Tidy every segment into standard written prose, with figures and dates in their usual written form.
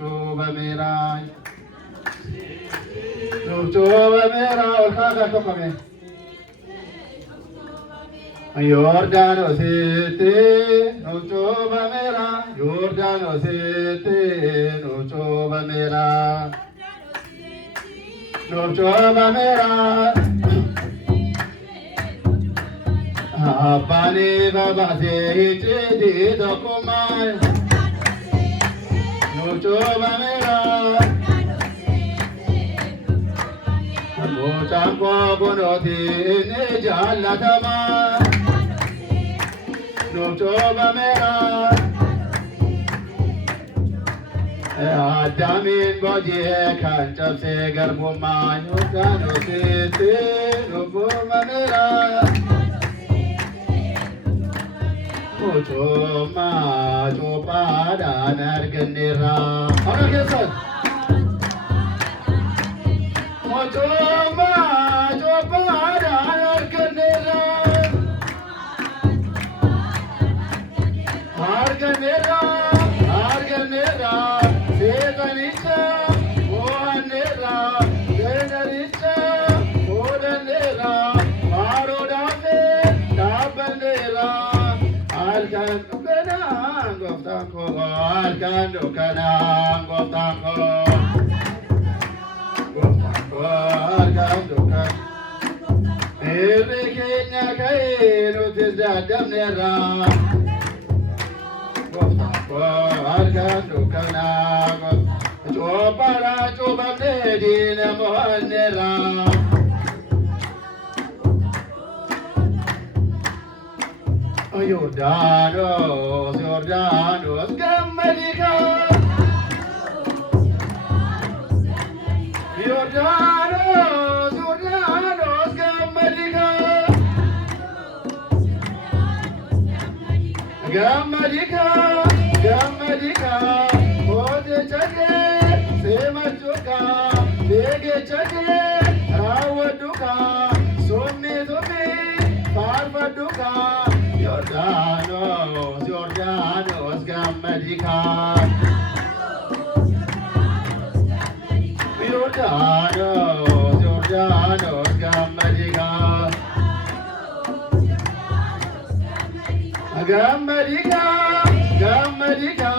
በሜራይ ኑጩ በሜራ ወልካጋ ተቆሜ ዮርዳኖስቲ ኑጩ በሜራ ዮርዳኖስቲ ኑጩ በሜራ ኑጩ በሜራ አባኔ በባሴ ጭዲ ተቆማይ ኑጩ በሜራ ሙጫንቆ ጎኖቲ ንጃላተማ ኑጩ በሜራ አዳሚን ቦጂዬ ከንጨብሴ ገርቡማ ዮርዳኖስቲ ኑጩ በሜራ ሙጩማ ጩጳዳን አርገኔራ አረገሰት ሙጩማ ጩጳዳን አርገኔራ አርገኔራ አርገኔራ ሴጠኒቻ ሞሀኔራ ሴጠኒቻ ሞደኔራ ማሮዳፌ ዳበኔራ Alkan dukanang goftanko alkan dukanang goftanko alkan dukan Irikenya kainu tizdadam nera goftanko alkan dukanang Chopara chobam nedina mohan nera Yordanos, Yordanos, Gammalika Yordanos, Yordanos, Gammalika Gammalika, Gammalika Hote chake, semachuka Dege chake, rawaduka Summi summi, parvaduka Yordanos, Yordanos, Gammalika Yordanos, Yordanos, Gammalika Gammalika, Gammalika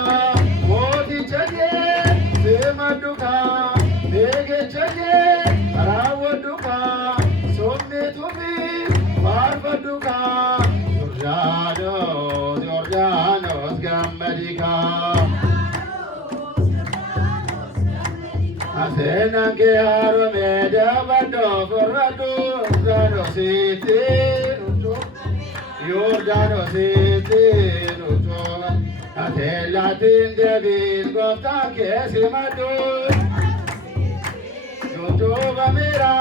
Moti chake, semaduka Dege chake, rawaduka Summi summi, parvaduka Yordanos, Yordanos, Gammalika Asenanke harume dabado forrado Yordanositi nucho Yordanositi nucho Atelatin devin gofta kesimado Nucho bamera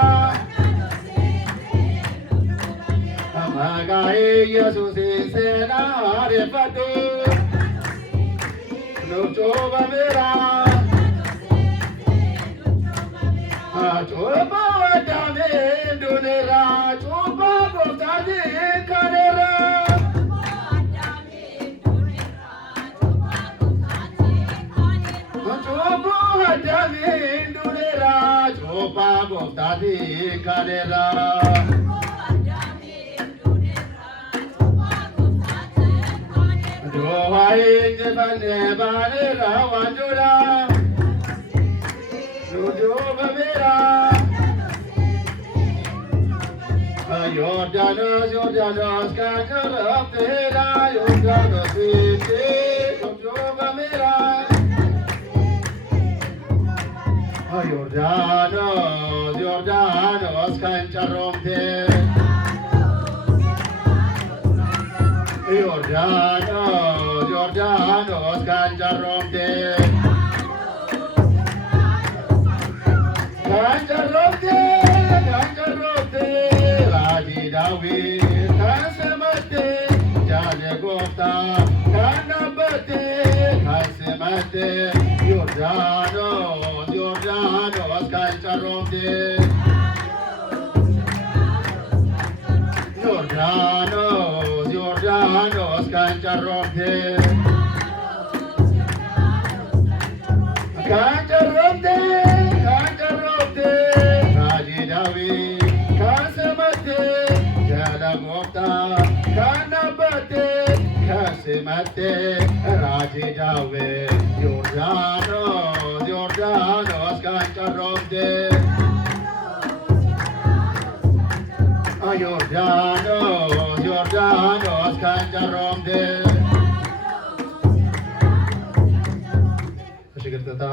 Magai Jesus sena arefado Nucho bamera Choba wadame dunera Choba gotade kanera Choba wadame dunera Choba gotade kanera Dohain jebane bane rawanjura Nuju bamera Yordanos, Yordanos, kanjaram tera Yordanos iti Nuju bamera Yordanos, Yordanos, kanjaram tera Yordanos, Yordanos, kanjaromte Kanjaromte, kanjaromte Raji David, kansemate Jale Gopta, kanabate Kansemate Yordanos, Yordanos, kanjaromte Yordanos, Yordanos, kanjaromte ካንጨሮምቴ ካንጨሮምቴ ራጂ ዳዊት ካንሰመቴ ጀለጎፍታ ካናበቴ ከስመቴ ራጂ ዳዊት ዮርዳኖስ ዮርዳኖስ ካንጨሮምቴ ዮርዳኖስ ዮርዳኖስ ካንጨሮምቴ